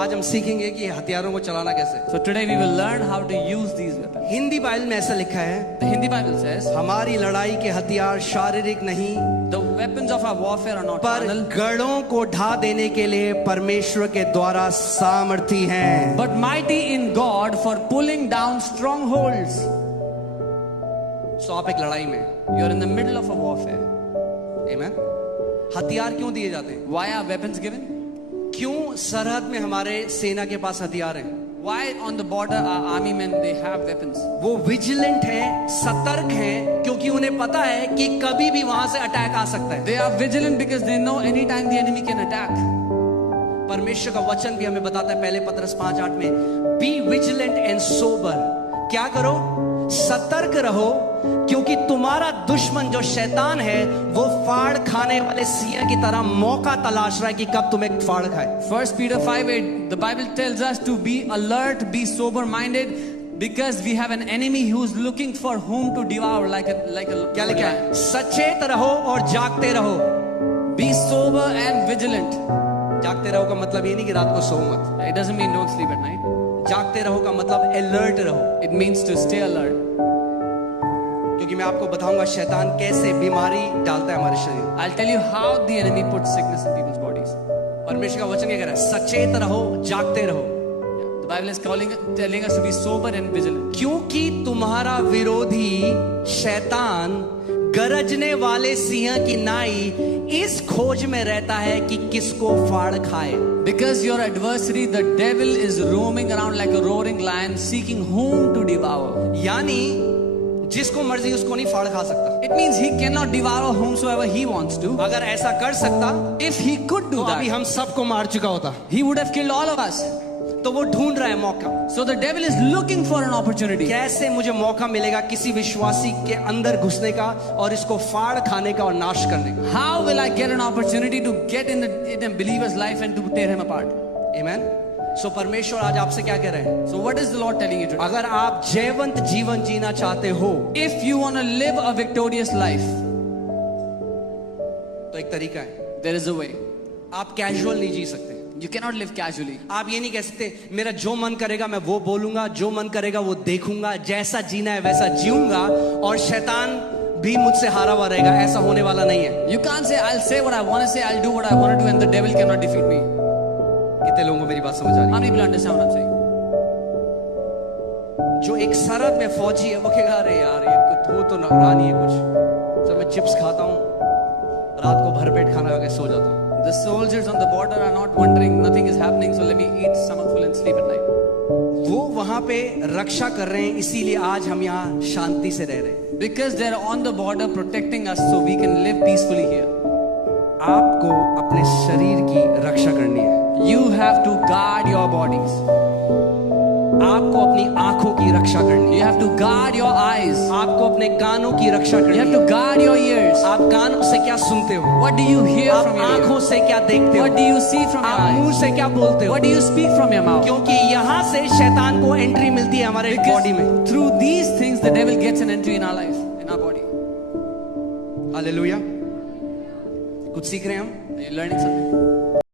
आज हम सीखेंगे कि हथियारों को चलाना कैसे। So today we will learn how to use these weapons. Hindi Bible में ऐसा लिखा है, The Hindi Bible says, हमारी लड़ाई के हथियार शारीरिक नहीं, the weapons of our warfare are not पर carnal, गढ़ों को ढा देने के लिए परमेश्वर के द्वारा सामर्थी हैं। but mighty in God for pulling down strongholds. So आप एक लड़ाई में, You are in the middle of a warfare. आमेन। हथियार क्यों दिए जाते हैं? Why are weapons given? क्यों सरहद में हमारे सेना के पास हथियार हैं? Why on the border our army men they have weapons? वो विजिलेंट हैं, सतर्क हैं, क्योंकि उन्हें पता है कि कभी भी वहां से अटैक आ सकता है। They are vigilant because they know anytime the enemy can attack. परमेश्वर का वचन भी हमें बताता है पहले पत्रस 5:8 में, बी विजिलेंट एंड सोबर। क्या करो? सतर्क रहो, क्योंकि तुम्हारा दुश्मन जो शैतान है वो फाड़ खाने वाले सिंह की तरह मौका तलाश रहा है कि कब तुम्हें फाड़ खाए। 1 Peter 5:8, the Bible tells us to be alert, be sober-minded, because we have an enemy who is looking for whom to devour like a क्या लिखा है? सचेत रहो और जागते रहो। Be sober and vigilant. जागते रहो का मतलब ये नहीं कि रात को सो मत। It doesn't mean don't sleep at night. जागते रहो का मतलब अलर्ट रहो, It means to stay alert. क्योंकि मैं आपको बताऊंगा शैतान कैसे बीमारी डालता है हमारे शरीर। I'll tell you how the enemy puts sickness in people's bodies. परमेश्वर का वचन क्या कह रहा है? सचेत रहो, जागते रहो, The Bible is telling us to be sober and vigilant. क्योंकि तुम्हारा विरोधी शैतान गरजने वाले सिंह की नाई इस खोज में रहता है कि किसको फाड़ खाए। Because your adversary, the devil, is roaming around like a roaring lion, seeking whom to devour. यानी जिसको मर्जी उसको नहीं फाड़ खा सकता। It means he cannot devour whomsoever he wants to. अगर ऐसा कर सकता If he could do तो अभी that, हम सबको मार चुका होता। he would have killed all of us. तो वो ढूंढ रहा है मौका, So the devil is looking for an opportunity. कैसे मुझे मौका मिलेगा किसी विश्वासी के अंदर घुसने का और इसको फाड़ खाने का और नाश करने का। How will I get an opportunity to get in a believer's life and to tear him apart? आमेन। सो परमेश्वर आज आपसे क्या कह रहे हैं? So what is the Lord telling you today? अगर आप जयवंत जीवन जीना चाहते हो If you want to live a victorious life, तो एक तरीका है, there is a way. आप कैजुअल नहीं जी सकते। You cannot live casually. आप ये नहीं कह सकते मेरा जो मन करेगा मैं वो बोलूंगा, जो मन करेगा वो देखूंगा, जैसा जीना है वैसा जीऊंगा और शैतान भी मुझसे हारा हुआ रहेगा। ऐसा होने वाला नहीं है। You can't say I'll say what I want to say, I'll do what I want to do, and the devil cannot defeat me. कितने लोगों को मेरी बात समझ आ रही How many people understand what I'm saying? है? जो एक सरहद में फौजी है वो कहेगा अरे यार ये कुछ हो तो रहा नहीं है कुछ, जब मैं चिप्स खाता हूँ रात को भरपेट खाना खा के सो जाता हूँ। The soldiers on the border are not wondering nothing is happening, so let me eat stomach full and sleep at night. वो वहां पे रक्षा कर रहे हैं, इसीलिए आज हम यहाँ शांति से रह रहे हैं। Because they're on the border protecting us so we can live peacefully here. आपको अपने शरीर की रक्षा करनी है। You have to guard your bodies. आपको अपनी आंखों की रक्षा करनी You है। have to guard your eyes. आपको अपने कानों की रक्षा You करनी have है। to guard your ears. आप कानों से क्या सुनते हो? What do you hear आप from your आंखों ears? से क्या देखते हो? What do you see from your आप मुंह eyes? से क्या बोलते हो? What do you speak from your mouth? क्योंकि यहाँ से शैतान को एंट्री मिलती है हमारे बॉडी में। Because through these things the devil gets an entry in our life, in our body. Hallelujah. कुछ सीख रहे हैं हम? Are you learning something?